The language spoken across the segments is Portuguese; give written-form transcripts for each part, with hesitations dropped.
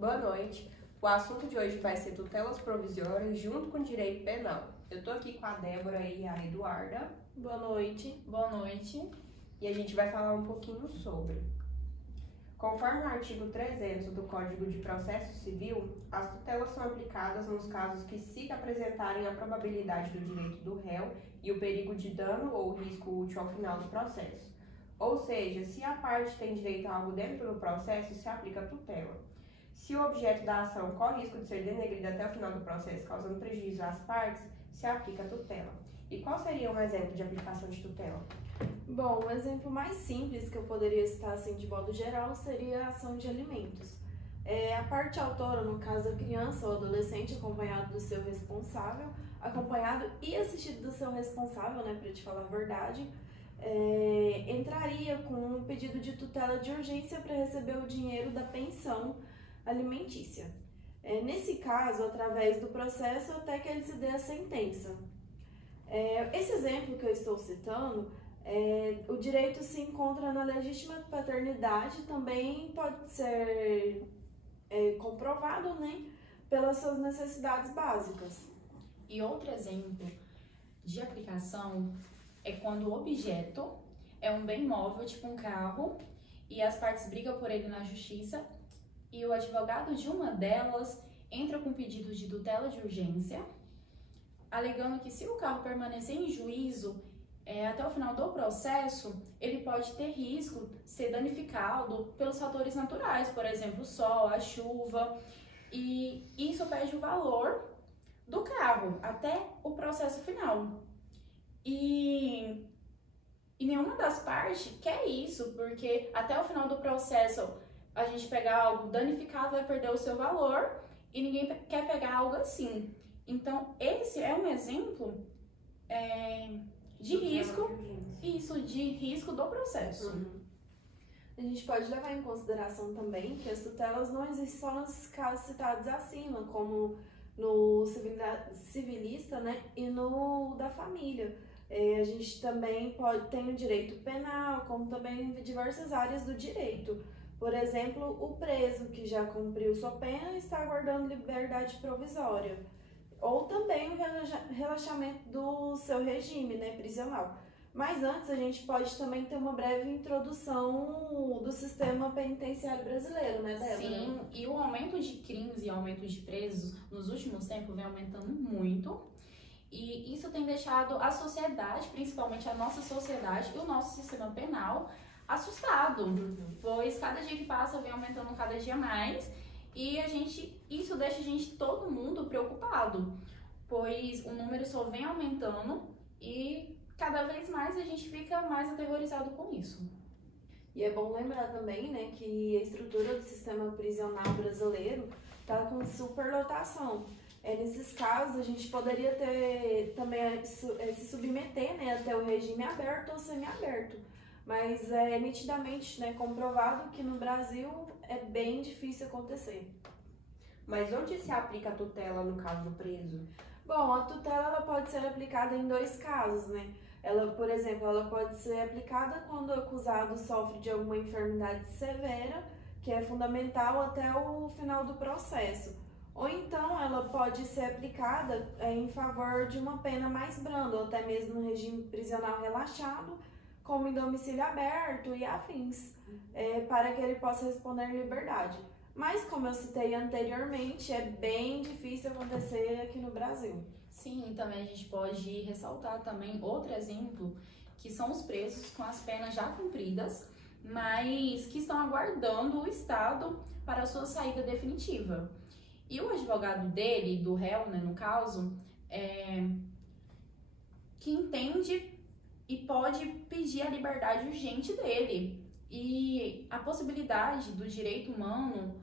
Boa noite. O assunto de hoje vai ser tutelas provisórias junto com direito penal. Eu tô aqui com a Débora e a Eduarda. Boa noite. Boa noite. E a gente vai falar um pouquinho sobre. Conforme o artigo 300 do Código de Processo Civil, as tutelas são aplicadas nos casos que se apresentarem a probabilidade do direito do réu e o perigo de dano ou risco útil ao final do processo. Ou seja, se a parte tem direito a algo dentro do processo, se aplica a tutela. Se o objeto da ação corre risco de ser denegrido até o final do processo, causando prejuízo às partes, se aplica a tutela. E qual seria um exemplo de aplicação de tutela? Bom, o exemplo mais simples que eu poderia citar assim de modo geral seria a ação de alimentos. A parte autora, no caso a criança ou adolescente, acompanhado do seu responsável, acompanhado e assistido do seu responsável, né, para te falar a verdade, entraria com um pedido de tutela de urgência para receber o dinheiro da pensão alimentícia. Nesse caso, através do processo até que ele se dê a sentença. Esse exemplo que eu estou citando, o direito se encontra na legítima paternidade, também pode ser comprovado, né, pelas suas necessidades básicas. E outro exemplo de aplicação é quando o objeto é um bem móvel, tipo um carro, e as partes brigam por ele na justiça, e o advogado de uma delas entra com pedido de tutela de urgência, alegando que se o carro permanecer em juízo até o final do processo, ele pode ter risco de ser danificado pelos fatores naturais, por exemplo, o sol, a chuva, e isso perde o valor do carro até o processo final. E nenhuma das partes quer isso, porque até o final do processo a gente pegar algo danificado vai perder o seu valor e ninguém quer pegar algo assim. Então, esse é um exemplo de risco, de risco do processo. A gente pode levar em consideração também que as tutelas não existem só nos casos citados acima, como no civilista, né, e no da família. A gente também tem o direito penal, como também em diversas áreas do direito. Por exemplo, o preso que já cumpriu sua pena e está aguardando liberdade provisória. Ou também o relaxamento do seu regime, né, prisional. Mas antes a gente pode também ter uma breve introdução do sistema penitenciário brasileiro, né, Débora? Sim, e o aumento de crimes e aumento de presos nos últimos tempos vem aumentando muito. E isso tem deixado a sociedade, principalmente a nossa sociedade e o nosso sistema penal, assustado. Pois cada dia que passa vem aumentando cada dia mais. E isso deixa todo mundo preocupado, pois o número só vem aumentando e cada vez mais a gente fica mais aterrorizado com isso. E é bom lembrar também, né, que a estrutura do sistema prisional brasileiro está com superlotação. Nesses casos, a gente poderia também se submeter, né, até o regime aberto ou semiaberto. Mas é nitidamente, né, comprovado que no Brasil é bem difícil acontecer. Mas onde se aplica a tutela no caso do preso? Bom, a tutela ela pode ser aplicada em dois casos, né? Por exemplo, ela pode ser aplicada quando o acusado sofre de alguma enfermidade severa, que é fundamental até o final do processo. Ou então ela pode ser aplicada em favor de uma pena mais branda, ou até mesmo no regime prisional relaxado, como em domicílio aberto e afins, para que ele possa responder em liberdade. Mas, como eu citei anteriormente, é bem difícil acontecer aqui no Brasil. Sim, e também a gente pode ressaltar também outro exemplo, que são os presos com as penas já cumpridas, mas que estão aguardando o Estado para a sua saída definitiva. E o advogado dele, do réu, né, no caso, que entende e pode pedir a liberdade urgente dele. E a possibilidade do direito humano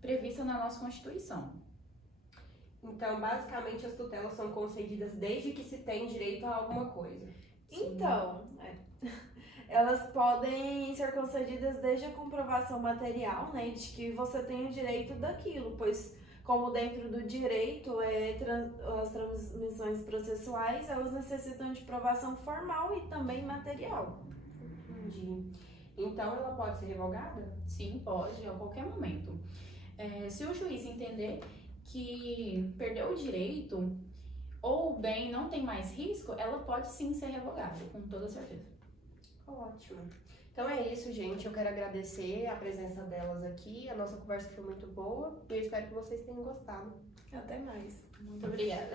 prevista na nossa Constituição. Então, basicamente, as tutelas são concedidas desde que se tem direito a alguma coisa. Então, elas podem ser concedidas desde a comprovação material, né, de que você tem o direito daquilo, pois como dentro do direito, as transmissões processuais, elas necessitam de provação formal e também material. Entendi. Então, ela pode ser revogada? Sim, pode, a qualquer momento. Se o juiz entender que perdeu o direito ou o bem não tem mais risco, ela pode sim ser revogada, com toda certeza. Ótimo. Então é isso, gente. Eu quero agradecer a presença delas aqui. A nossa conversa foi muito boa e eu espero que vocês tenham gostado. Até mais. Muito obrigada.